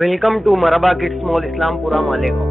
Welcome to Maraba Kids Mall, Islampura, Malegaon.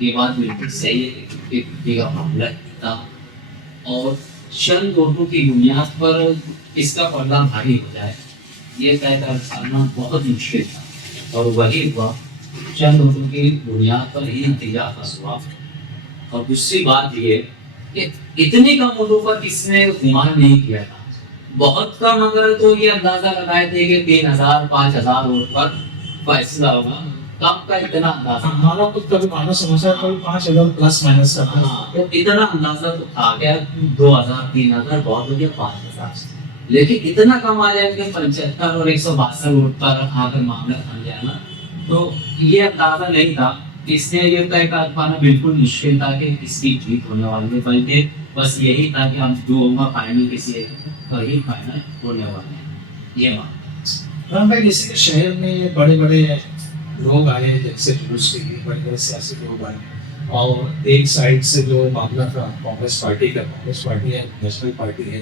یہ بات بالکل صحیح ہے کہ 50 کا معاملہ تھا اور چند ووٹوں کی بنیاد پر اس کا پلڑا بھاری ہو جائے یہ طے کرنا بہت مشکل تھا اور وہی ہوا. چند ووٹوں کی بنیاد پر ہی نتیجہ پاس ہوا. اور دوسری بات یہ کہ اتنے کم ووٹوں پر کس نے گمان نہیں کیا تھا. بہت کم اگر تو یہ اندازہ لگائے تھے کہ 3000 5000 ووٹ پر فیصلہ ہوگا. کم کا اتنا اندازہ ہمارا خود کبھی مانا سمجھا کوئی 5000 پلس مائنس کا تھا. تو اتنا اندازہ تو تھا کہ 2000 3000 بہت ہو گیا 5000 لیکن اتنا کم آ جائے کہ 75 اور 162 ووٹ پر آ کر معاملہ تھم جائے نا تو یہ اندازہ نہیں تھا. اس نے یہ طے کر پانا بالکل مشکل تھا کہ اس کی جیت ہونے والی ہے بلکہ بس یہی تھا کہ ہم جو ہوگا فائنل کسی کا ہی فائنل ہونے والا ہے. یہ بات رام بھائی جیسے کہ شہر میں بڑے بڑے لوگ آئے جیسے جلوس کے لیے بڑے بڑے سیاسی لوگ آئے اور ایک سائڈ سے جو معاملہ تھا کانگریس پارٹی کا کانگریس پارٹی ہے نیشنل پارٹی ہے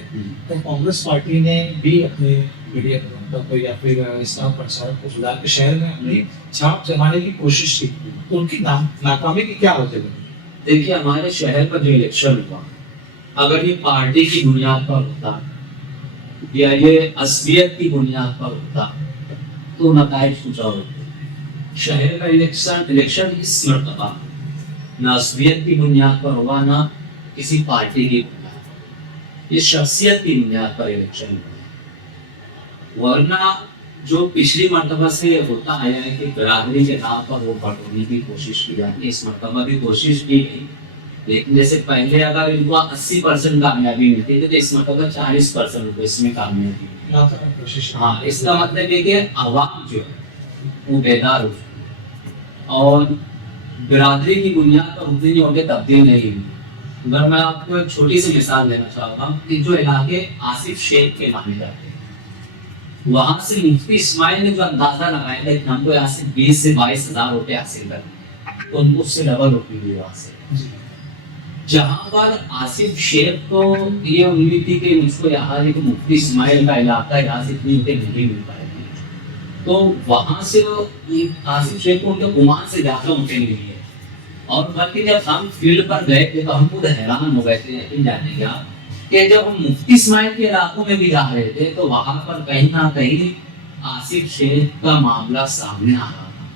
تو کانگریس پارٹی نے بھی اپنے میڈیا پرموٹر کو یا پھر اسلام پرچارک کو بلا کے شہر میں اپنی چھاپ جمانے کی کوشش کی تو ان کی ناکامی کی کیا وجہ بنی؟ دیکھیے ہمارے شہر کا جو الیکشن ہوا اگر یہ پارٹی کی بنیاد پر ہوتا یا یہ عصبیت کی بنیاد پر ہوتا تو نتائج کچھ اور ہوتے. شہر کا الیکشن اس مرتبہ نہ عصبیت کی بنیاد پر ہوا نہ کسی پارٹی کی بنیاد پر. یہ شخصیت کی بنیاد پر الیکشن ہوا. ورنہ جو پچھلی مرتبہ سے یہ ہوتا آیا ہے کہ برادری کے نام پر وہ بٹونے کی کوشش کی جاتی ہے اس مرتبہ بھی کوشش کی گئی لیکن جیسے پہلے اگر ان کو 80% کامیابی ملتی تھی تو اس مرتبہ 40% کو اس میں کامیابی ملی. ہاں اس کا مطلب یہ کہ عوام جو ہے وہ بیدار ہو اور برادری کی بنیاد پر اتنی ووٹیں تبدیل نہیں ہوئی. اگر میں آپ کو ایک چھوٹی سی مثال دینا چاہتا ہوں کہ جو علاقے آصف شیخ کے مانے جاتے ہیں وہاں سے مفتی اسماعیل نے جو اندازہ لگایا تھا کہ ہم کو یہاں سے 20 سے 22 ہزار ووٹیں حاصل کرنی تو ان کو اس سے ڈبل ووٹیں ہوئی وہاں سے. جہاں پر آصف شیخ کو یہ امید تھی کہ اس کو یہاں مفتی اسماعیل کا علاقہ یہاں سے اتنی ووٹیں نہیں مل پائے گی تو وہاں سے آصف شیخ کو ان کے گمان سے زیادہ ووٹیں ملی ہے. اور بلکہ جب ہم فیلڈ پر گئے تھے تو ہم خود حیران ہو گئے تھے یقین جانے گا کہ جب ہم مفتی اسماعیل کے علاقوں میں بھی جا رہے تھے تو وہاں پر کہیں نہ کہیں آصف شیخ کا معاملہ سامنے آ رہا تھا.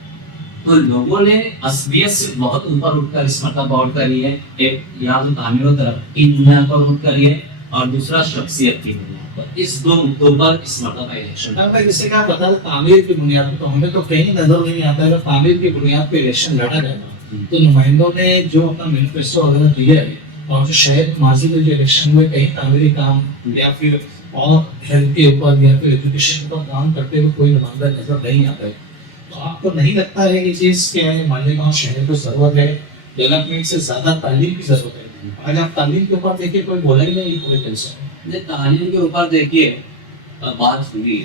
تو لوگوں نے عصبیت سے بہت اوپر اٹھ کر اس مرتبہ ووٹ کری ہے. ایک یا تو تعمیر و ترقی کی بنیاد پر ووٹ کری ہے اور دوسرا شخصیت کی بنیاد پر. اس دو مدعوں پر اس مرتبہ الیکشن جیسے کہ آپ بتا دیں تعمیر کی بنیاد پر تو ہمیں تو کہیں نظر نہیں آتا ہے تعمیر کی بنیاد پہ الیکشن لڑا جائے گا تو نمائندوں نے جو اپنا مینیفیسٹو وغیرہ دیا ہے اور جو شہر ماضی میں جو الیکشن ہوئے کہیں تعمیری کام یا پھر اور ہیلتھ کے اوپر یا پھر ایجوکیشن پر کام کرتے ہوئے کوئی نمائندہ نظر نہیں آتا ہے تو آپ کو نہیں لگتا ہے یہ چیز کہ مالیگاؤں شہر کو ضرورت ہے ڈیولپمنٹ سے زیادہ تعلیم کی ضرورت ہے. آج آپ تعلیم کے اوپر دیکھیے کوئی بولا ہی نہیں کوئی پیسہ تعلیم کے اوپر دیکھیے بات ہوئی ہے.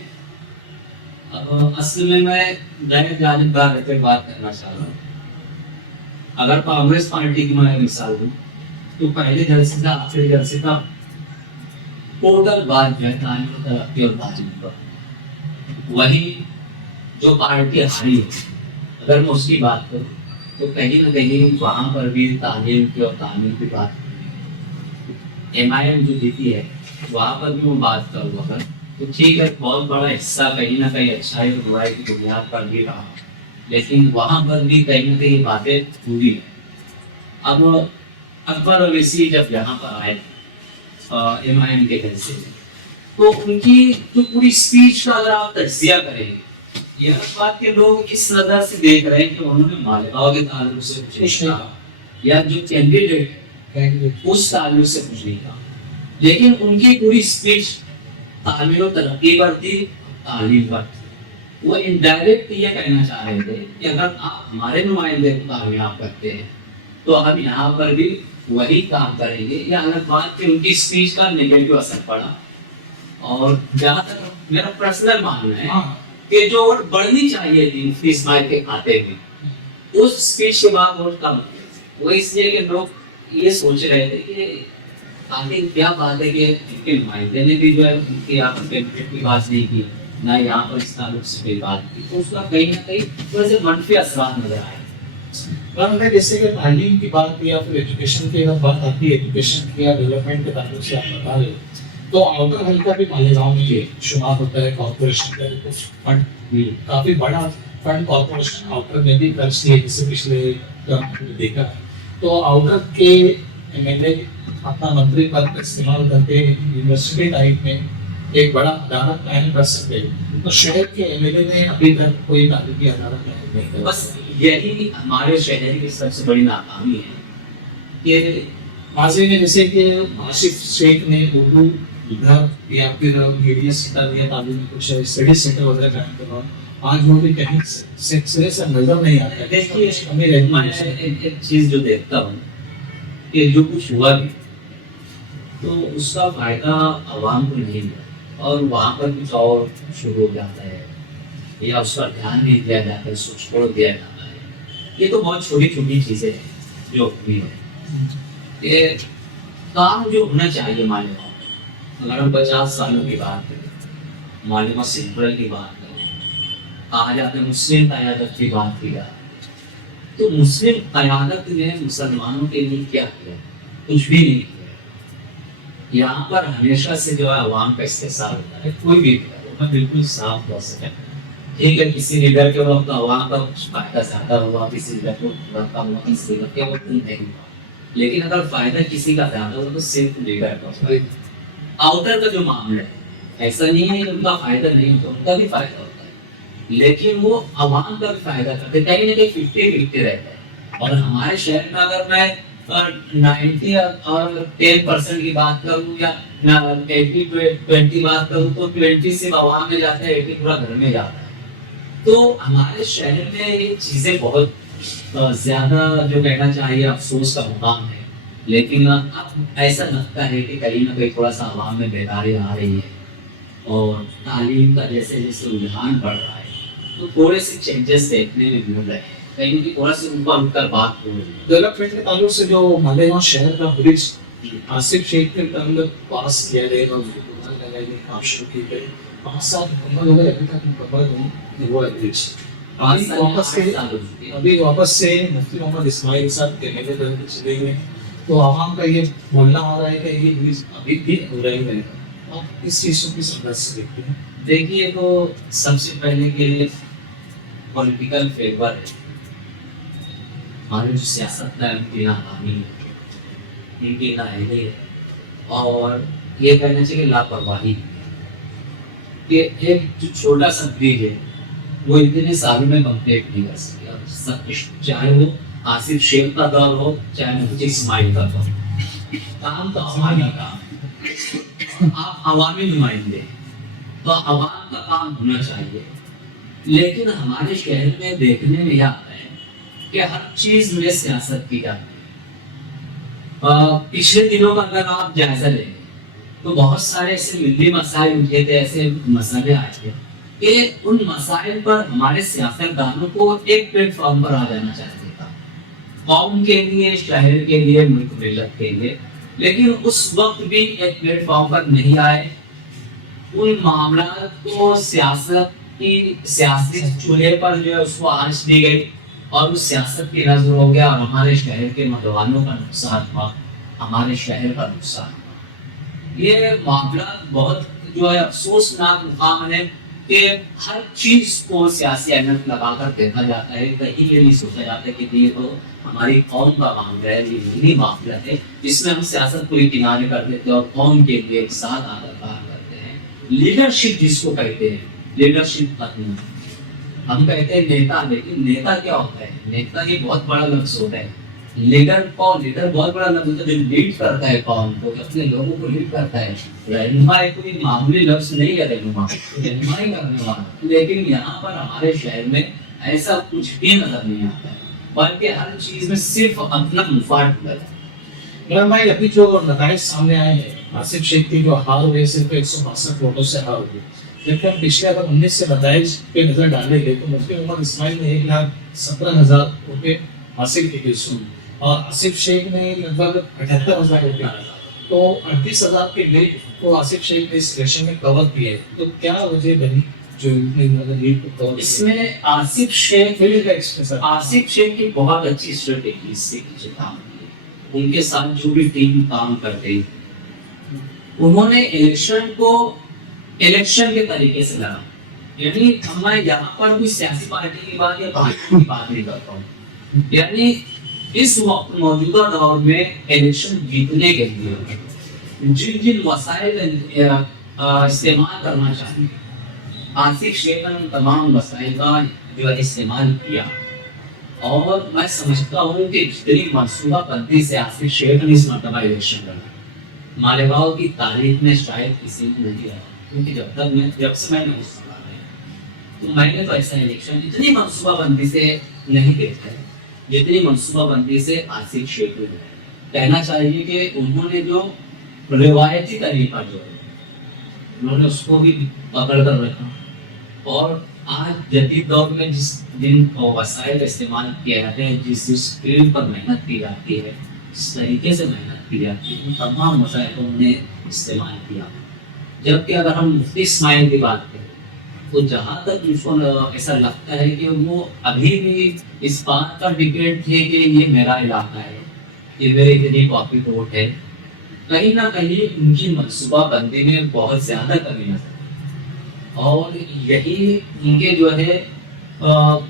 اب اصل میں غیر جانبدار رہ کر بات کرنا چاہ رہا ہوں. اگر کانگریس پارٹی کی میں مثال دوں تو پہلے جلسے کا آخری جلسے کا ٹوٹل بات جو ہے تعلیم و ترقی اور تعلیم پر. وہی جو پارٹی ہاری ہے اگر میں اس کی بات کروں تو کہیں نہ کہیں وہاں پر بھی تعلیم کی اور تعلیم کی بات ایم آئی ایم جو جیتی ہے وہاں پر بھی میں بات کروں اگر تو ٹھیک ہے بہت بڑا حصہ کہیں نہ کہیں اچھائی اور برائی کی بنیاد پر بھی رہا لیکن وہاں پر بھی کہیں نہ کہیں باتیں پوری ہیں. اب اکبر اویسی جب یہاں پر آئے ایم آئی ایم کے جلسے میں تو ان کی جو پوری اسپیچ کا اگر آپ تجزیہ کریں یہ بات کے لوگ اس نظر سے دیکھ رہے ہیں کہ انہوں نے مالیگاؤں کے تعلق سے کچھ نہیں کہا یا جو کینڈیڈیٹ اس تعلق سے کچھ نہیں کہا لیکن ان کی پوری اسپیچ تعمیر و ترقی پر تھی تعلیم پر تھی. وہ انڈائریکٹ یہ کہنا چاہ رہے تھے کہ اگر آپ ہمارے نمائندے کو کامیاب کرتے ہیں تو ہم یہاں پر بھی وہی کام کریں گے. یہ الگ بات کہ ان کی اسپیچ کا نیگیٹو اثر پڑا اور جہاں تک میرا پرسنل ماننا ہے کہ جو ووٹ بڑھنی چاہیے تھی مفتی اسماعیل کے کھاتے میں اس اسپیچ کے بعد ووٹ کم وہ اس لیے کہ لوگ یہ سوچ رہے تھے کہ آگے کیا بات ہے کہ ان کے نمائندے نے بھی جو ہے ان کے یہاں پر کینڈیڈیٹ کی بات نہیں کی نہ یہاں پر اس تعلق سے کوئی بات کی تو اس کا کہیں نہ کہیں ویسے منفی اثرات نظر آئے. جیسے کہ تعلیم کی بات یا پھر ایجوکیشن کی اگر بات آتی ہے، ایجوکیشن کی یا ڈیولپمنٹ کے تعلق سے آپ بتا رہے ہو، تو آؤٹر ہیلتھ کا بھی مالیگاؤں میں یہ شمار ہوتا ہے کارپوریشن کا کچھ فنڈ، کافی بڑا فنڈ کارپوریشن آؤٹر میں بھی خرچ کیے جسے پچھلے ٹرم میں دیکھا ہے. تو آؤٹر کے ایم ایل اے اپنا منتری پد کا استعمال کر کے یونیورسٹی ٹائپ میں ایک بڑا عدالت قائم کر سکتے ہیں. تو شہر کے ایم ایل اے نے ابھی تک کوئی تعلیمی عدالت قائم نہیں کری. بس یہی ہمارے شہر کی سب سے بڑی ناکامی ہے کہ ماضی میں جیسے کہ آصف شیخ نے اردو گھر یا پھر میڈیا سینٹر یا تعلیمی کچھ اسٹڈی سینٹر وغیرہ قائم کروا، آج وہ بھی کہیں سلسلے سے نظر نہیں آتا. دیکھیے ہمیں رہنی میں ہے. ایک چیز جو دیکھتا ہوں کہ جو کچھ ہوا بھی تو اس کا فائدہ عوام کو نہیں ملا اور وہاں پر کچھ اور شروع ہو جاتا ہے یا اس پر دھیان نہیں دیا جاتا ہے، اس کو چھوڑ دیا جاتا ہے. یہ تو بہت چھوٹی چھوٹی چیزیں ہیں جو ہوئی ہیں. کہ کام جو ہونا چاہیے مالیگاؤں، اگر ہم 50 سالوں کی بات کریں، مالیگاؤں سینٹرل کی بات کریں، کہا جاتا ہے مسلم قیادت کی بات کی جاتی ہے، تو مسلم قیادت نے مسلمانوں کے لیے کیا کیا؟ کچھ بھی نہیں کیا. یہاں پر ہمیشہ سے جو ہے عوام کا استحصال ہوتا ہے. کوئی بھی میں بالکل صاف کر سکتا ہے، ٹھیک ہے کسی لیڈر کے وقت عوام کا فائدہ زیادہ ہوا، کسی لیڈر کو وقت کم ہوا، کسی لیڈر کے وقت نہیں ہوا. لیکن اگر فائدہ کسی کا زیادہ ہو تو صرف لیڈر کا ہوتا ہے. آؤٹر کا جو معاملہ ہے ایسا نہیں ہے کہ ان کا فائدہ نہیں ہوتا، ان کا بھی فائدہ ہوتا ہے، لیکن وہ عوام کا بھی فائدہ کرتے، کہیں نہ کہیں 50-50 رہتا ہے. اور ہمارے شہر میں اگر میں 90 اور 10% کی بات کروں یا 80-20 بات کروں تو 20 صرف عوام میں جاتا ہے، 80 پورا گھر میں جاتا ہے. تو ہمارے شہر میں یہ چیزیں بہت زیادہ جو کہنا چاہیے افسوس کا مقام ہے. لیکن اب ایسا لگتا ہے کہ کہیں نہ کہیں تھوڑا سا عوام میں بیداری آ رہی ہے اور تعلیم کا جیسے جیسے رجحان بڑھ رہا ہے تو تھوڑے سے چینجز دیکھنے میں مل رہے ہیں، کہیں نہ کہیں تھوڑا سا ان کو اٹھ کر بات ہو رہی ہے. ڈیولپمنٹ کے تعلق سے جو مالیگاؤں شہر کا برج آصف شیخ کے ٹرم پاس کیا گیا اور لگائی گئی کام شروع کی گئی، 5 سال مکمل ہو گئے، ابھی تک مکمل نہیں ہوا ہے برج. ابھی واپس سے مفتی محمد اسماعیل صاحب کے میلے درد چلے گئے تو عوام کا یہ بولنا آ رہا ہے کہ یہ برج ابھی بھی ہو رہی ہے. آپ اس چیز کو کس انداز سے دیکھتے ہیں؟ دیکھیے تو سب سے پہلے کہ پولیٹیکل فیور ہے، ہمارے جو سیاست کا ان کی ناکامی ہے، ان کی نااہلی ہے، اور یہ کہنا چاہیے لاپرواہی کہ ایک جو چھوٹا سا برج ہے وہ اتنے سالوں میں کمپلیٹ نہیں کر سکے. سب کچھ چاہے وہ آصف شیخ کا دور ہو چاہے مفتی اسماعیل کا دور، کام تو عوامی کام ہے، آپ عوامی نمائندے تو عوام کا کام ہونا چاہیے. لیکن ہمارے شہر میں دیکھنے میں یہ آتا ہے کہ ہر چیز میں سیاست کی جاتی ہے. پچھلے دنوں کا اگر آپ جائزہ لیں تو بہت سارے ایسے ملی مسائل اٹھے تھے، ایسے مسئلے آئے تھے کہ ان مسائل پر ہمارے سیاستدانوں کو ایک پلیٹ فارم پر آ جانا چاہتے تھا، قوم کے لیے، شہر کے لیے، ملک ملت کے لیے. لیکن اس وقت بھی ایک پلیٹ فارم پر نہیں آئے. ان معاملات کو سیاسی چولہے پر جو ہے اس کو آنچ دی گئی اور اس سیاست کی نظر ہو گیا اور ہمارے شہر کے نوجوانوں کا نقصان ہوا، ہمارے شہر کا نقصان ہوا. یہ معاملات بہت جو ہے افسوسناک مقام ہے کہ ہر چیز کو سیاسی اہمیت لگا کر دیکھا جاتا ہے. کہیں یہ نہیں سوچا جاتا کہ یہ تو ہماری قوم کا معاملہ ہے، یہ ملی معاملہ ہے جس میں ہم سیاست کو کنارے کر دیتے ہیں اور قوم کے لیے ایک ساتھ آ کر کام کرتے ہیں. لیڈرشپ جس کو کہتے ہیں، لیڈرشپ ختم. ہم کہتے ہیں نیتا، لیکن نیتا کیا ہوتا ہے؟ نیتا یہ بہت بڑا لفظ ہوتا ہے. لیڈر بہت بڑا لفظ ہوتا ہے جو لیڈ کرتا ہے قوم کو، اپنے لوگوں کو لیڈ کرتا ہے. رہنما کوئی معمولی لفظ نہیں ہے، رہنمائی کرنے والا. لیکن یہاں پر ہمارے شہر میں ایسا کچھ بھی نظر نہیں آتا ہے، بلکہ ہر چیز میں صرف اپنا مفاد ہے. عمران بھائی، ابھی جو نتائج سامنے آئے ہیں، آصف شیخ کی جو ہار ہوئے صرف 162 ووٹوں سے ہار ہوئی، لیکن پچھلے اگر 19 سے نتائج پہ نظر ڈالیں گے تو مفتی محمد اسماعیل نے 1,17,000 ووٹیں حاصل کی تھی اور آصف شیخ نے لگ بھگ 78,000 ووٹیں، تو 38,000 کے لیے تو آصف شیخ نے اس الیکشن میں کور کیے. تو کیا وجہ بنی جو لیڈ کرتا ہے اس میں آصف شیخ فیلڈ کا ایکسپریشن آصف شیخ کی بہت اچھی اسٹریٹجی اس سے پیچھے کام کی. ان کے ساتھ جو بھی ٹیم کام کرتے ہیں انہوں نے الیکشن کو الیکشن کے طریقے سے لڑا. یعنی میں یہاں پر کوئی سیاسی پارٹی کی بات یا پارٹی کی بات نہیں کرتا ہوں. یعنی اس وقت موجودہ دور میں الیکشن جیتنے کے لیے جن جن وسائل استعمال کرنا چاہیے آصف شیخ نے ان تمام وسائل کا جو ہے استعمال کیا. اور میں سمجھتا ہوں کہ جتنی منصوبہ بندی سے آصف شیخ نے اس مرتبہ الیکشن لڑا مالیگاؤں کی تاریخ میں شاید کسی نے نہیں لڑا. کیونکہ جب سے میں نے اس تو میں نے تو ایسا الیکشن اتنی منصوبہ بندی سے نہیں دیکھا ہے جتنی منصوبہ بندی سے آصف شیخ نے. کہنا چاہیے کہ انہوں نے جو روایتی طریقہ جو ہے انہوں نے اس کو بھی پکڑ کر رکھا. اور آج جدید دور میں جن وسائل کا استعمال کیا جاتا ہے جس اسکیل پر محنت کی جاتی ہے جس طریقے سے محنت کی جاتی ہے ان تمام وسائل کو انہوں نے استعمال کیا. جبکہ اگر ہم مفتی اسماعیل کی بات کریں تو جہاں تک مجھ کو ایسا لگتا ہے کہ وہ ابھی بھی اس بات پر ڈپینڈ تھے کہ یہ میرا علاقہ ہے یہ میرے اتنی کاپی کوٹ ہے. کہیں نہ کہیں ان کی منصوبہ بندی میں بہت زیادہ کمی نظر اور یہی ان کے جو ہے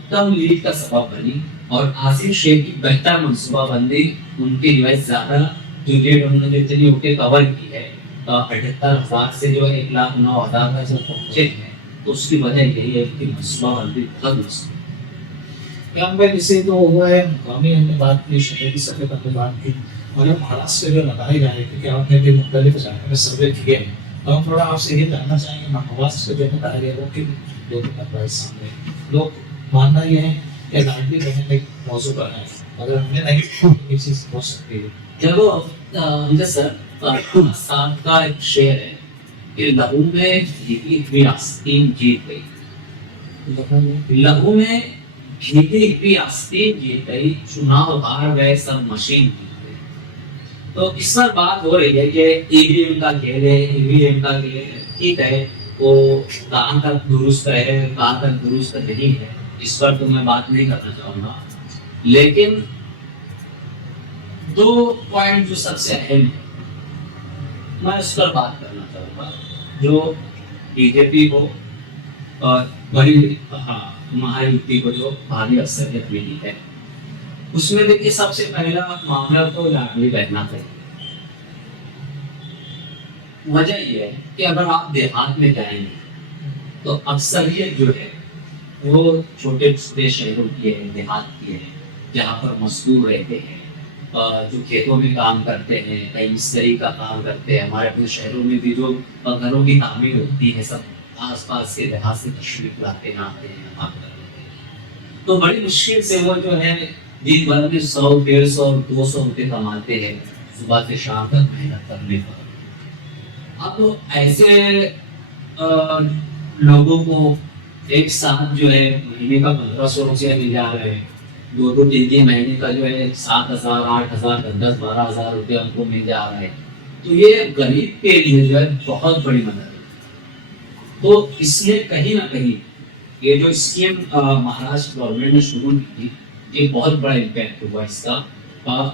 کم لیڈ کا سبب بنی. اور آصف شیخ کی بہتر منصوبہ بندی ان کی جو ہے زیادہ جو ریٹ انہوں نے جتنی اوپر کور کی ہے 78,000 سے جو ہے 1,09,000 کا جو پہنچے ہیں تو اس کی وجہ یہی ہے کہ منصوبہ بندی بہت مشکل. یہاں پہ جسے تو ہوا ہے مقامی ہم نے بات کی شہری سطح پر ہم نے بات کی اور ہم مہاراشٹر جو لگائے جا رہے تھے کہ آپ نے بھی مختلف جگہوں میں سروے کیے ہیں. تو ہم تھوڑا آپ سے یہ جاننا چاہیں گے مہاراشٹر جو بتایا گیا وہ کن لوگوں کا پرائز سامنے لوگ ماننا یہ ہے کہ لاڈلی بہن ایک موضوع پر ہے اگر ہم نے نہیں یہ چیز ہو سکتی ہے. جب سر ساتھ کا ایک شعر ہے کہ لہو میں بھیگی ہوئی آستین جیت گئی. لہو میں بھیگی ہوئی آستین جیت گئی چناؤ ہار گئے سب مشین جیت گئی. تو اس پر بات ہو رہی ہے کہ ای وی ایم کا کھیل ہے ای وی ایم کا کھیل ٹھیک ہے وہ کہاں تک درست ہے کہاں تک درست نہیں ہے اس پر تو میں بات نہیں کرنا چاہوں گا. لیکن دو پوائنٹ جو سب سے اہم ہے میں اس پر بات کرنا چاہوں گا جو بی جے پی کو اور بڑی مہایوتی کو جو بھاری اکثریت ملی ہے اس میں دیکھیے سب سے پہلا معاملہ تو لاڈلی بہنا ہے. وجہ یہ ہے کہ اگر آپ دیہات میں جائیں گے تو اکثریت جو ہے وہ چھوٹے چھوٹے شہروں کی ہے دیہات کی ہے جہاں پر مزدور رہتے ہیں جو کھیتوں میں کام کرتے ہیں کئی مستری کا کام کرتے ہیں. ہمارے اپنے شہروں میں بھی جو گھروں کی تعمیر ہوتی ہے سب آس پاس کے دیہات سے تشریف لاتے ہیں آتے ہیں کام کرتے ہیں. تو بڑی مشکل سے وہ جو ہے دن بھر میں 100 150 200 روپے کماتے ہیں صبح سے شام تک محنت کرنے پر. اب ایسے لوگوں کو ایک ساتھ جو ہے مہینے کا 1,500 روپیہ مل جا رہے ہیں 2-3 مہینے کا جو ہے 7,000 8,000 10-12,000 روپیہ ان کو مل جا رہا ہے. تو یہ غریب کے لیے جو ہے بہت بڑی مدد ہے. تو اس لیے کہیں نہ کہیں یہ جو اسکیم مہاراشٹر گورنمنٹ نے شروع کی تھی یہ بہت بڑا امپیکٹ ہوا اس کا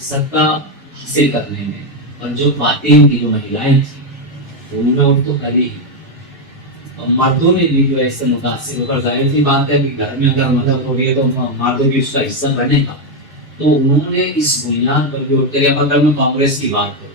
ستا حاصل کرنے میں. اور جو خواتین کی جو مہیلائیں تھیں انہوں نے ان کو کری اور مردوں نے بھی جو ایسے متاثر ہو کر ظاہر سی بات ہے کہ گھر میں اگر مدد ہو رہی ہے تو مردوں بھی اس کا حصہ بنے گا. تو انہوں نے اس بنیاد پر جو اگر میں کانگریس کی بات کروں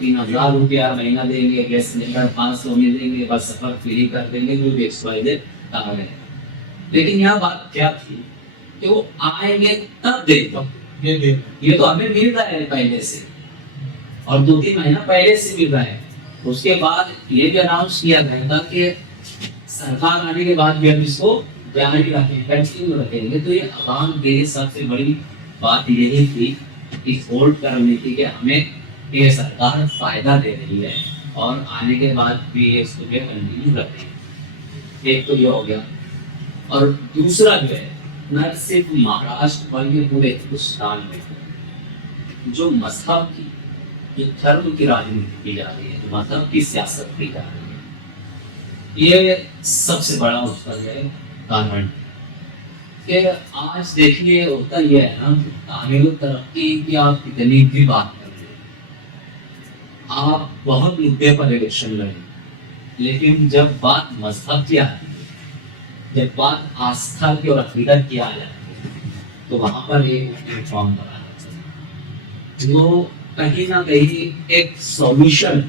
3,000 روپیہ مہینہ دیں گے گیس سلنڈر 500 میں دیں گے بس سفر فری کر دیں گے جو بھی XYZ کہا گیا. لیکن یہاں بات کیا تھی کہ وہ آئیں گے تب دیں گے. یہ تو ہمیں مل رہا ہے پہلے سے اور 2-3 مہینہ پہلے سے مل رہا ہے. اس کے بعد یہ بھی اناؤنس کیا گیا تھا کہ سرکار آنے کے بعد بھی ہم اس کو جاری رکھیں کنٹینیو رکھیں گے. تو یہ عوام کے لیے سب سے بڑی بات یہی تھی کہ ہولڈ کرنے کی کہ ہمیں یہ سرکار فائدہ دے رہی ہے اور آنے کے بعد بھی یہ اس کو کنٹینیو رکھیں. ایک تو یہ ہو گیا. اور دوسرا جو ہے نہ صرف مہاراشٹر بلکہ پورے ہندوستان میں جو مذہب کی جو دھرم کی راجنیتی کی جا رہی ہے، جو مذہب کی سیاست کی جا رہی ہے، یہ سب سے بڑا اس کا ہے کارن کہ آج دیکھیے ہوتا یہ ہے نا، تعمیر و ترقی کی آپ کتنی بھی بات کر رہے ہیں، آپ بہت مدعے پر الیکشن لڑیں، لیکن جب بات مذہب کی آتی ہے، جب بات آستھا کی اور عقیدت کی آ جاتی ہے، تو وہاں پر ایک پلیٹفارم بنا تو کہیں نہ کہیں ایک سولوشن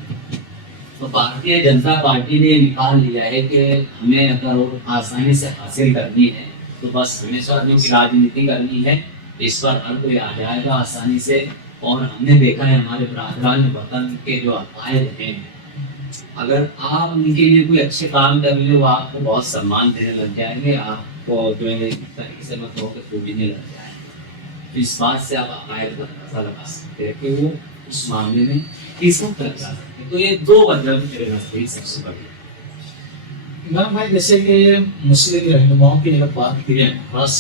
تو بھارتیہ جنتا پارٹی نے نکال لیا ہے کہ ہمیں اگر وہ آسانی سے حاصل کرنی ہے تو بس ہمیں سوادیوں کی راجنیتی کرنی ہے، اس پر ہر کوئی آ جائے گا آسانی سے۔ اور ہم نے دیکھا ہے ہمارے برادران وطن کے جو عقائد ہیں، اگر آپ ان کے لیے کوئی اچھے کام کر رہے ہو، آپ کو بہت سمان دینے لگ جائیں گے، آپ کو جو ہے اس طریقے سے مت ہو کہ توڑنے لگ جائیں گے۔ اس بات سے آپ عقائد کا اندازہ لگا سکتے ہیں کہ وہ اس معاملے میں کس حد تک جا سکتے ہیں۔ تو یہ دو وجہ میرے نزدیک سب سے بڑی ہے۔ عمران بھائی، جیسے کہ مسلم رہنماؤں کی اگر بات کی جائے خاص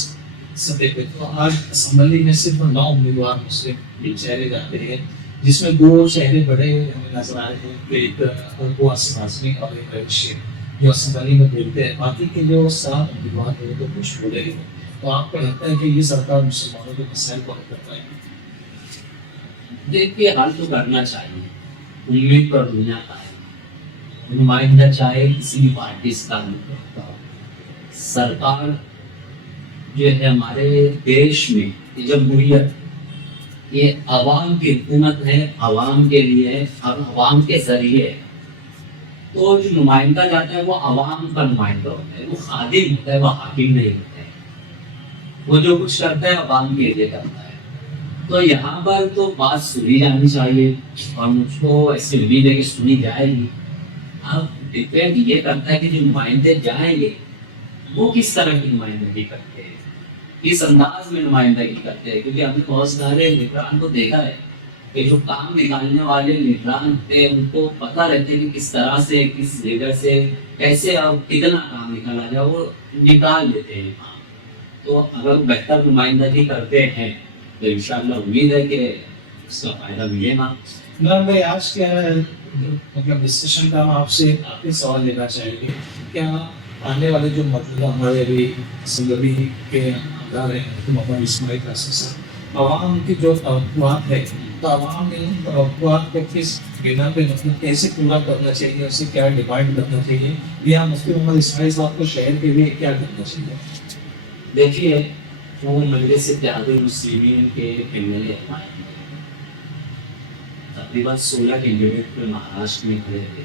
سطح پہ، تو آج اسمبلی میں صرف 9 امیدوار مسلم چہرے جاتے ہیں، جس میں 2 چہرے بڑے ہمیں نظر آ رہے ہیں، ایک ابواس نازمی اور ایک رشید جو اسمبلی میں بولتے ہیں، باقی کے جو 7 امیدوار ہیں تو کچھ بولے ہی نہیں۔ تو آپ کو لگتا ہے کہ یہ سرکار مسلمانوں کے مسائل کو حل کر پائے گی؟ دیکھیے، حل تو کرنا چاہیے، امید پر دنیا کا ہے، نمائندہ چاہے کسی بھی پارٹی سے تعلق رکھتا ہو، سرکار جو ہے ہمارے دیش میں یہ جمہوریت، یہ عوام کی حکومت ہے، عوام کے لیے ہے اور عوام کے ذریعے ہے۔ تو جو نمائندہ جاتا ہے وہ عوام کا نمائندہ ہوتا ہے، وہ خادم ہوتا ہے، وہ حاکم نہیں ہوتا ہے، وہ جو کچھ کرتا ہے عوام کے لیے کرتا ہے۔ تو یہاں پر تو بات سنی جانی چاہیے اور مجھ کو ایسی امید ہے کہ سنی جائے گی۔ اب ڈپینڈ یہ کرتا ہے کہ جو نمائندے جائیں گے وہ کس طرح کی نمائندگی کرتے ہیں، کس انداز میں نمائندگی کرتے ہیں، کیونکہ ہم نے بہت سارے لیڈران کو دیکھا ہے کہ جو کام نکالنے والے لیڈران تھے ان کو پتہ رہتے کہ کس طرح سے، کس لیڈر سے کیسے اور کتنا کام نکالا جائے، وہ نکال دیتے ہیں کام۔ تو اگر بہتر نمائندگی کرتے ہیں تو انشاءاللہ امید ہے کہ اس کا فائدہ ملے گا۔ عمران بھائی، آج کیا ہے مطلب اس سیشن کا ہم آپ سے آخری سوال لینا چاہیں گے، کیا آنے والے جو موجودہ ہمارے ابھی اسمبلی کے اعضاء ہیں محمد اسماعیل قاسم صاحب، عوام کی جو توقعات ہے، تو عوام نے ان توقعات کو کس بنا پہ مطلب کیسے پورا کرنا چاہیے، اسے کیا ڈیمانڈ کرنا چاہیے، یا مفتی محمد اسماعیل صاحب کو شہر کے لیے کیا کرنا چاہیے؟ دیکھیے، وہ مجلس اتحاد المسلمین کے ایم ایل اے ہمارے تقریباً 16 کینڈیڈیٹ پہ مہاراشٹر میں کھڑے تھے،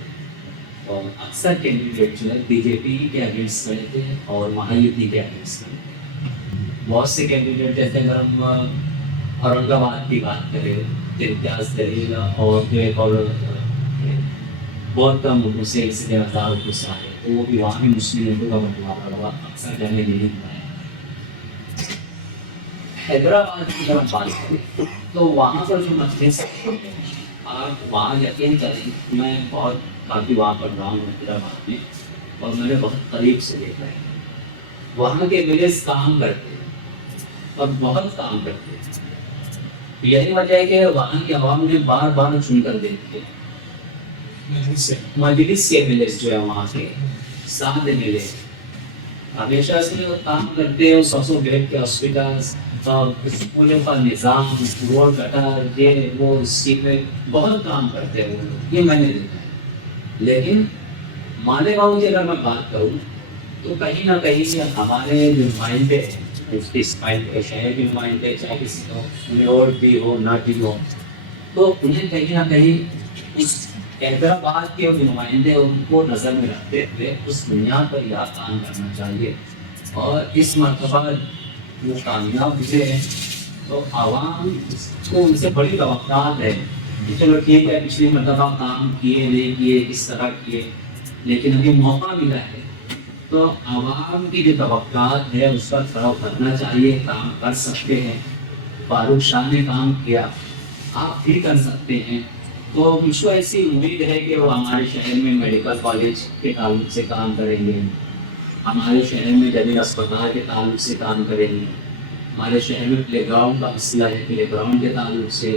اور اکثر کینڈیڈیٹ جو ہے بی جے پی کے اگینسٹ کھڑے تھے اور مہایوتی کے اگینسٹ کھڑے تھے۔ بہت سے کینڈیڈیٹ جیسے اگر ہم اورنگ آباد کی بات کریں، امتیاز دلیل اور جو ایک اور بہت کم سے ہزار آئے، تو وہ بھی وہاں بھی مسلم ہندو کا بنٹوارا ہوا، اکثر جگہ نہیں ہوا ہے۔ حیدرآباد کی جب بات کریں تو وہاں پر جو مجلس آپ وہاں یقین کریں، میں کافی وہاں پڑھ رہا ہوں حیدرآباد میں، اور میں نے بہت قریب سے دیکھا ہے وہاں کے مجلس کام کرتے ہیں اور بہت کام کرتے ہیں۔ یہی وجہ ہے کہ وہاں کی عوام نے بار بار چن کر دیکھتے ہیں مجلس کے مجلس جو ہے وہاں کے ساتھ ملے ہمیشہ سے وہ کام کرتے ہیں، سو گریڈ کے ہاسپٹلس، اسکولوں کا نظام، روڈ گٹر، یہ وہ اسکیمیں بہت کام کرتے ہیں وہ لوگ، یہ میں نے دیکھا ہے۔ لیکن مالیگاؤں کی اگر میں بات کروں تو کہیں نہ کہیں ہمارے نمائندے شہر کے نمائندے، چاہے کسی کو روڈ بھی ہو نہ بھی ہو، تو انہیں کہیں نہ کہیں اس حیدرآباد کے نمائندے ان کو نظر میں رکھتے ہوئے اس بنیاد پر یہ کام کرنا چاہیے، اور اس مرتبہ وہ کامیاب ہوئے ہیں تو عوام کو ان سے بڑی توقعات ہے کہ چلو ٹھیک ہے، پچھلی مرتبہ کام کیے نہیں کیے کس طرح کیے، لیکن ابھی موقع ملا ہے تو عوام کی جو توقعات ہے اس پر کھڑا کرنا چاہیے، کام کر سکتے ہیں۔ فاروق شاہ نے کام کیا، آپ بھی کر سکتے ہیں۔ تو مجھ کو ایسی امید ہے کہ وہ ہمارے شہر میں میڈیکل کالج کے تعلق سے کام کریں گے، ہمارے شہر میں جدید اسپتال کے تعلق سے کام کریں گے، ہمارے شہر میں پلے گراؤنڈ کا مسئلہ ہے، پلے گراؤنڈ کے تعلق سے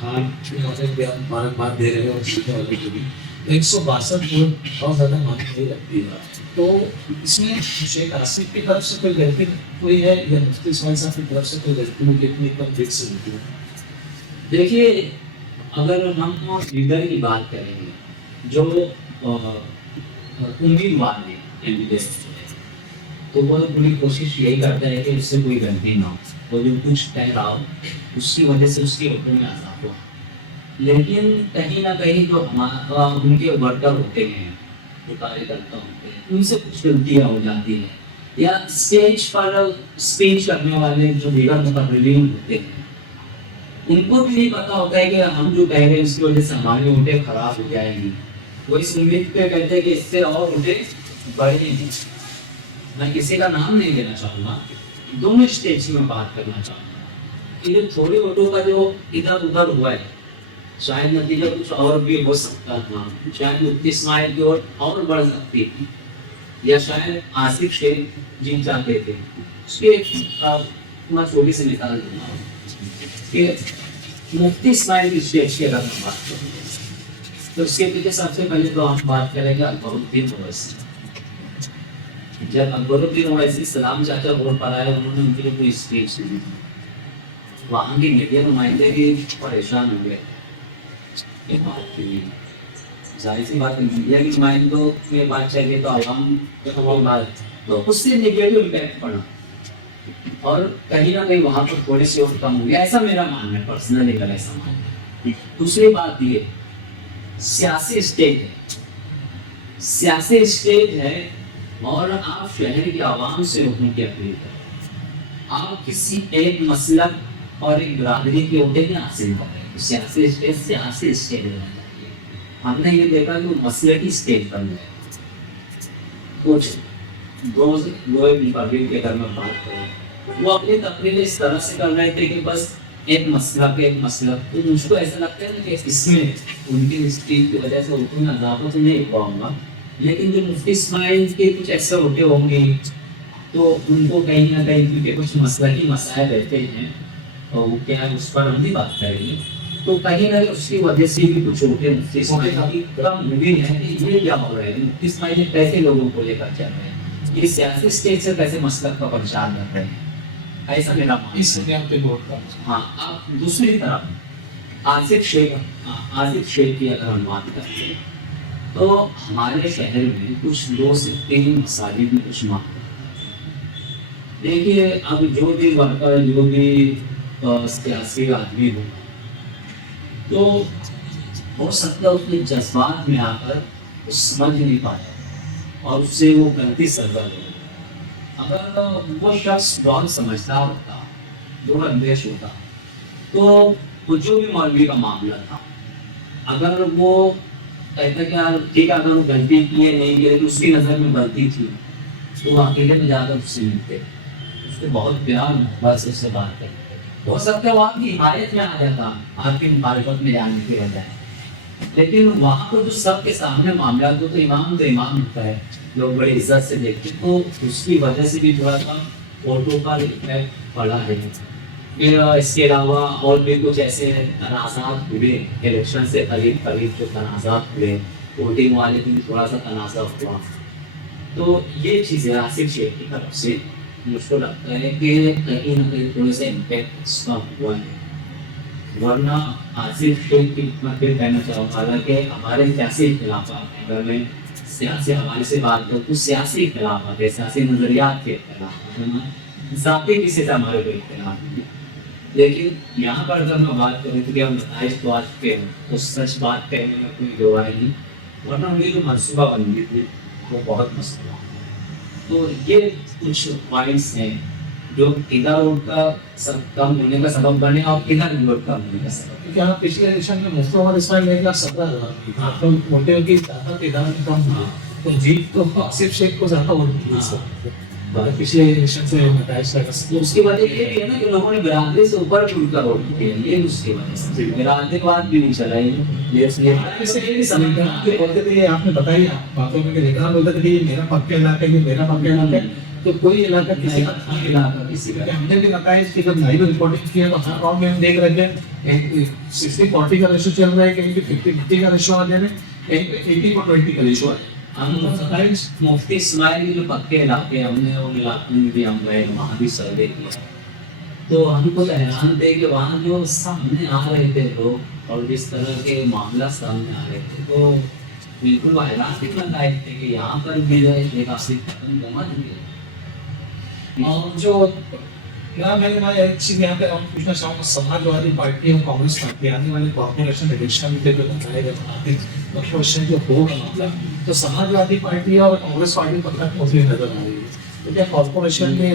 خان والے بھی آپ مبارکباد دے رہے ہیں اور سیکھنے والے کو بھی 162 ووٹ بہت زیادہ مانی نہیں رکھتی ہے. تو اس میں شیخ آصف کی طرف سے کوئی غلطی ہوئی ہے یا مفتی اسماعیل صاحب کی طرف سے کوئی غلطی ہوئی اتنی کم دیکھ سے ہوتی ہے؟ دیکھیے اگر ہم لیڈر کی بات کریں گے جو امیدوار ہیں کینڈیڈیٹ تو وہ پوری کوشش یہی کرتا ہے کہ اس سے کوئی غلطی نہ ہو, وہ جو کچھ کہہ رہا ہو اس کی وجہ سے اس کے حکم میں عذاب ہو. لیکن کہیں نہ کہیں جو ہمارا ان کے ورکر ہوتے ہیں جو کاریہ کرتا ہوتے ہیں ان سے کچھ غلطیاں ہو جاتی ہیں, یا اسٹیج پر اسپیچ کرنے والے جو دیگر مقررین ہوتے ہیں ان کو بھی نہیں پتا ہوتا ہے کہ ہم جو کہہ رہے ہیں اس کی وجہ سے ہماری ووٹیں خراب ہو جائیں گی. وہ اس امید پہ کہتے ہیں کہ اس سے اور ووٹیں بڑھیں گی. میں کسی کا نام نہیں لینا چاہوں گا, دونوں اسٹیج میں بات کرنا چاہوں گا کہ جو تھوڑے ووٹوں کا جو ادھر ادھر ہوا ہے شاید نتیجہ کچھ اور بھی ہو سکتا تھا, شاید مفتی اسماعیل کی اور بڑھ سکتی تھی, یا شاید آصف شیخ جیت جاتے تھے. اس کے میں چھوٹی سے مثال دوں گا کہ مفتی اسماعیل کی اسٹیج کی اگر ہم بات کریں تو اس کے پیچھے سب سے پہلے تو ہم بات کریں گے اکبر الدین اویسی. جب اکبر الدین اویسی سلام چاچا ووٹ پر آئے انہوں نے ان کے لیے کوئی اسپیچ دی, وہاں کی میڈیا نمائندے بھی پریشان ہو گئے یہ بات کے لیے. ظاہر سی بات ہے میڈیا کی نمائندوں میں بات چاہیے تو عوام کو بات تو اس سے نگیٹو امپیکٹ پڑا اور کہیں نہ کہیں وہاں پر تھوڑی سی ووٹ کم ہو گیا, ایسا میرا ماننا ہے پرسنلی ایسا ماننا ہے. دوسری بات یہ سیاسی اسٹیج ہے, سیاسی اسٹیج ہے اور آپ شہر کی عوام سے ووٹوں کی اپیل کریں. آپ کسی ایک مسلک اور ایک برادری کی ووٹیں نہیں حاصل کر رہے. سیاسی اسٹیج ہونا چاہیے. ہم نے یہ دیکھا کہ وہ مسلکی اسٹیج بن گئے. کچھ ریپبلک کی اگر میں بات کروں وہ اپنی تقریر اس طرح سے کر رہے تھے کہ بس ایک مسلک تو مجھ کو ایسا لگتا ہے کہ اس میں ان کی اسپیچ کی وجہ سے اتنا اضافہ تو نہیں پاؤں گا, لیکن جو مفتی اسماعیل کے کچھ ایسے ہوتے ہوں گے تو ان کو کہیں نہ کہیں کیونکہ کچھ مسلکی مسائل رہتے ہیں اور وہ کیا ہے اس پر ہم بھی بات کریں گے, تو کہیں نہ اس کی وجہ سے بھی کچھ ہوتے ہیں مفتی اسماعیل کی کم ممکن ہے کہ یہ کیا ہو رہا ہے, مفتی اسماعیل کیسے لوگوں کو لے کر چل رہے ہیں, یہ سیاسی اسٹیج سے کیسے مسلک کا پرچار کر رہے ہیں, ایسا میرا ہاں. اب دوسری طرف آصف شیخ کی اگر ہم بات کرتے ہیں تو ہمارے شہر میں کچھ 2 سے 3 مساجد میں کچھ معاملہ. دیکھیے اب جو بھی ورکر جو بھی سیاسی آدمی ہو تو ہو سکتا ہے اس کے جذبات میں آ کر وہ سمجھ نہیں پاتا اور اس سے وہ غلطی سرزد ہو. اگر وہ شخص بہت سمجھدار ہوتا, دور اندیش ہوتا تو وہ جو بھی مولوی کا معاملہ تھا اگر وہ کہتا کہ یار ٹھیک ہے اگر وہ غلطی کی ہے نہیں کی تو اس کی نظر میں غلطی تھی تو وہ اکیلے میں جا کر اس سے ملتے, اس کو بہت پیار محبت سے اس سے بات کرتے. ہو سکتا ہے وہ آپ کی حمایت میں آ جاتا آپ کی مخالفت میں جانے کی بجائے, لیکن وہاں پر جو سب کے سامنے معاملات ہو تو امام ہوتا ہے, لوگ بڑی عزت سے دیکھتے تو اس کی وجہ سے بھی تھوڑا سا ووٹوں پر افیکٹ پڑا ہے. پھر اس کے علاوہ اور بھی کچھ ایسے تنازعات ہوئے الیکشن سے قریب جو تنازعات ہوئے, ووٹنگ والے بھی تھوڑا سا تنازع ہوا. تو یہ چیزیں آصف شیخ کی طرف سے مجھ کو لگتا ہے کہ کہیں نہ کہیں تھوڑے سے امپیکٹ اس کا ہوا ہے. ورنہ آصف شیخ کی میں پھر کہنا چاہوں گا حالانکہ ہمارے سیاسی اختلافات ہیں, اگر میں سیاسی حوالے سے بات کروں تو سیاسی اختلافات ہے, سیاسی نظریات کے اختلافات ہیں, ذاتی کسی سے ہمارے کوئی اختلاف نہیں. لیکن یہاں پر اگر میں بات کروں تو ہم نتائج بات کے تو سچ بات کہنے میں کوئی جو ہے نہیں, ورنہ میری جو منصوبہ بندی تھی وہ بہت مسئلہ. تو یہ کچھ پوائنٹس ہیں جو ادھر ووٹ کا کم ہونے کا سبب بنے اور ادھر ووٹ کم ہونے کا سبب. کیونکہ ہم پچھلے الیکشن میں مفتی محمد اسماعیل 1,17,000 تو ووٹوں کی تعداد ادھر میں کم ہوئی تو جیت تو آصف شیخ کو زیادہ ووٹ ملی پچھلے الیکشن سے نتائج کا. اس کی وجہ یہ بھی ہے نا کہ لوگوں نے برادری سے اوپر اٹھ کر ووٹ کیا, یہ اس کی وجہ سے برادری کے بعد بھی نہیں چلا. اس سے یہ سمجھنا کہ بولتے تھے آپ نے بتائی باتوں میں کہ بولتے تھے کہ میرا پکا علاقہ ہے, میرا پکا علاقہ ہے, تو کوئی علاقہ کسی کا علاقہ کسی کا ہم نے بھی نتائج کی جب لائیو رپورٹنگ کی ہے تو ہر گاؤں میں ہم دیکھ رہے تھے 60-40 کا ریشو چل رہا ہے, کہیں پہ 50-50 کا ریشو آ جا رہا ہے, کہیں پہ 80-20 کا ریشو ہے. ہم مفتی اسماعیل کے جو پکے علاقے ہم نے ان علاقوں میں بھی ہم گئے, وہاں بھی سروے کیا, تو ہم کو حیران تھے کہ وہاں جو سامنے آ رہے تھے لوگ اور جس طرح کے معاملہ سامنے آ رہے تھے تو بالکل وہ حیران کتنا لائق تھے کہ یہاں پر بھی جو ہے ایک اصلی ختم جمع دیں. اور جو میں ایک چیز یہاں پہ پوچھنا چاہوں گا, سماجوادی پارٹی اور کانگریس پارٹی آنے والے کارپوریشن الیکشن کے جو بتائے گئے جو ہو رہا, تو سماجوادی پارٹی اور کانگریس پارٹی پر تک نظر آ رہی ہے, تو کیا کارپوریشن میں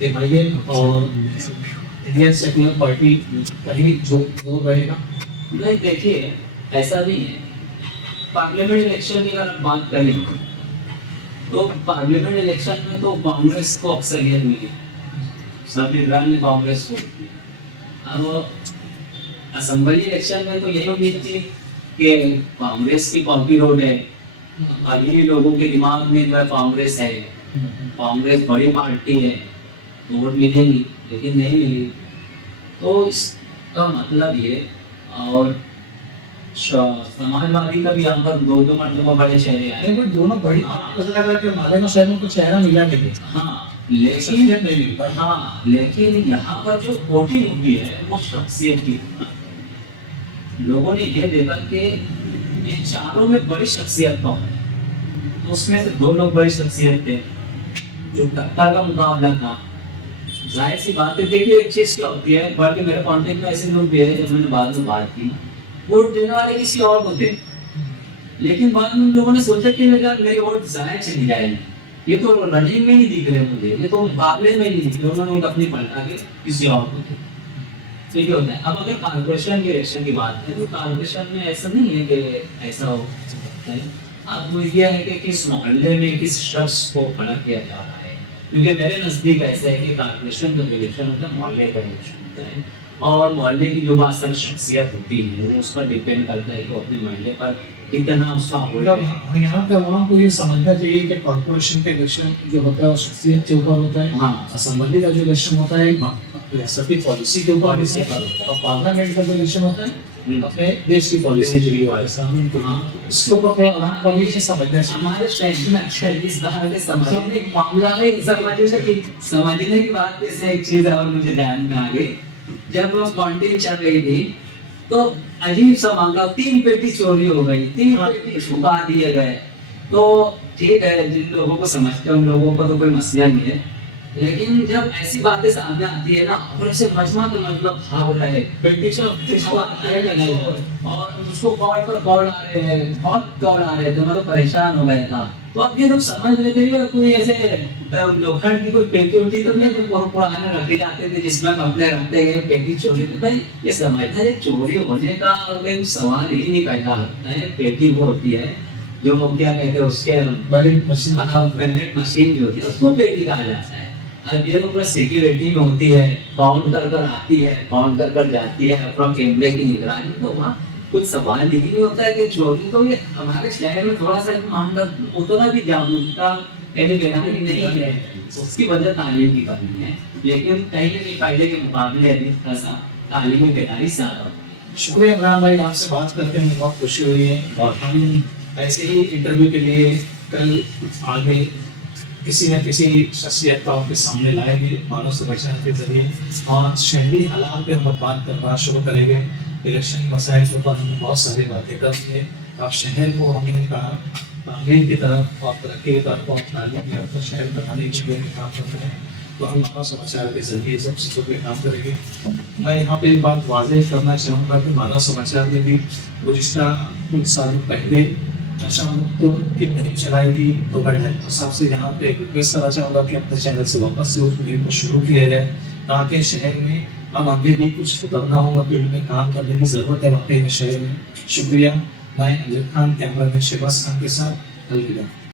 ایم آئی ایم اور انڈین سیکولر پارٹی کہیں جو رہے گا؟ نہیں دیکھیے ایسا نہیں ہے. پارلیمنٹ الیکشن کی اگر بات کریں تو پارلیمنٹ الیکشن میں تو کانگریس کو اکثریت ملی, سب لیڈران نے کانگریس کو. اب اسمبلی الیکشن میں تو یہی امید تھی کہ کانگریس کی پاپی روڈ ہے, ابھی لوگوں کے دماغ میں جو ہے کانگریس ہے, کانگریس بڑی پارٹی ہے, ووٹ ملیں گی, لیکن نہیں ملی. تو اس کا مطلب یہ, اور سماجوادی کا بھی یہاں پر دو مرتبہ بڑے چہرے آئے, دونوں بڑی لگ رہا کہ مالے شہروں کو چہرہ ملا نہیں. ہاں لیکن یہاں پر جو ووٹنگ ہوئی ہے وہ شخصیت کی. لوگوں نے یہ دیکھا کہ یہ چاروں میں بڑی شخصیت کون ہے, تو اس میں سے دو لوگ بڑی شخصیت تھے. جو ٹکر کا مقابلہ تھا, ظاہر سی بات ہے, دیکھیے ایک چیز کیا ہوتی ہے, بلکہ میرے کانٹیکٹ میں ایسے لوگ بھی ہیں جب میں نے بعد میں بات کی, ووٹ دینے والے کسی اور کو تھے, لیکن بعد میں ان لوگوں نے سوچا کہ میرے ووٹ ضائع چلی جائیں گے, یہ تو رننگ میں نہیں دکھ رہے مجھے, یہ تو مقابلے میں نہیں دکھ رہے, انہوں نے ووٹ اپنی پلٹا کے کسی اور کو تھے. تو یہ ہوتا ہے. اب اگر کارپوریشن کے الیکشن کی بات ہے تو کارپوریشن میں ایسا نہیں ہے کہ ایسا ہو سکتا ہے. اب یہ ہے کہ کس محلے میں کس شخص کو کھڑا کیا جا رہا ہے, کیونکہ میرے نزدیک ایسا ہے کہ کارپوریشن کا الیکشن ہوتا ہے محلے کا الیکشن ہوتا ہے, اور محلے کی جو بااثر شخصیت ہوتی ہے وہ اس پر ڈپینڈ کرتا ہے کہ اپنے محلے پر کتنا اس کا یہاں پہ عوام کو یہ سمجھنا چاہیے کہ کارپوریشن کا الیکشن جو ہوتا ہے وہ شخصیت کے اوپر ہوتا ہے, ہاں اسمبلی کا جو الیکشن ہوتا ہے ریاستی پالیسی کے اوپر ہوتا ہے, اور پارلیمنٹ کا جو الیکشن ہوتا ہے اپنے دیش کی پالیسی جو ہے اس کے اوپر عوام کو یہ سمجھنا چاہیے. ہمارے شہر میں اکثر اس طرح کے سمجھنے کے معاملہ میں سمجھنے کی بات سے ایک چیز اور مجھے دھیان میں آ گئی. جب وہ کانٹینگ چل رہی تھی تو عجیب سا معاملہ, 3 پیٹی چوری ہو گئی, 3 پیٹی چھپا دیے گئے. تو ٹھیک ہے, جن لوگوں کو سمجھتے ہیں ان لوگوں کو تو کوئی مسئلہ نہیں ہے, لیکن جب ایسی باتیں سامنے آتی ہے نا, اور اسے مجمع کا مطلب بھاگ رہے اور اس کو کال پر کال آ رہے ہیں, بہت کال آ رہے تھے, میں تو پریشان ہو گیا تھا. تو اب یہ لوگ سمجھ لیتے ہیں کوئی ایسے لوکھنڈ کی کوئی پیٹی ہوتی تو نہیں, جو پرانے رکھے جاتے تھے جس میں کپڑے رکھتے گئے, پیٹی چوری تھی. بھائی یہ سمجھتا ہے چوری ہونے کا کوئی سوال ہی نہیں پیدا ہوتا ہے. پیٹی وہ ہوتی ہے جو وہ کیا کہتے ہیں, اس کے بڑی مشین جو ہوتی ہے اس کو پیٹی کہا جاتا ہے. اب یہ لوگ سیکورٹی میں ہوتی ہے, کاؤنٹ کر کر آتی ہے, کاؤنٹ کر کر جاتی ہے, اپنا کیمرے کی نگرانی, تو وہاں کچھ سوال ہی نہیں ہوتا ہے کہ چوری. تو یہ ہمارے شہر میں تھوڑا سا معاملہ اتنا بھی جاگرکتا نہیں ہے, اس کی وجہ تعلیم کی کمی ہے, لیکن کہیں بھی فائدے کے مقابلے ابھی تھوڑا سا تعلیمی بیداری سے آتا. شکریہ عمران بھائی, آپ سے بات کرتے ہیں بہت خوشی ہوئی ہے, اور ہم ایسے ہی انٹرویو کے لیے کل آگے کسی نہ کسی شخصیت کو آپ کے سامنے لائیں گے مانو سے بچانے کے ذریعے, اور شہری حالات پہ ہم بات کرنا شروع کریں گے. الیکشن مسائل کے اوپر ہم نے بہت ساری باتیں کر دی ہیں. آپ شہر کو ہم نے کہا تعمیر کی طرف اور ترقی کی طرف اور تعلیم کی طرف شہر بنانے کے لیے کام کرتے ہیں, تو ہم مانو سماچار کے ذریعے سب چیزوں پہ کام کریں گے. میں یہاں پہ ایک بات واضح کرنا چاہوں گا کہ مانو سماچار میں بھی گزشتہ کچھ سال پہلے کی نہیں چلائے گی, تو میں سب سے یہاں پہ ریکویسٹ کرنا چاہوں گا کہ اپنے چینل سے واپس سے اس ویڈیو کو شروع کیا جائے, تاکہ شہر میں اب آگے بھی کچھ کرنا ہوگا, فیلڈ میں کام کرنے کی ضرورت ہے واقعی میں شہر میں. شکریہ. میں امجد خان, کیمرہ مین شہباز خان کے ساتھ. الوداع.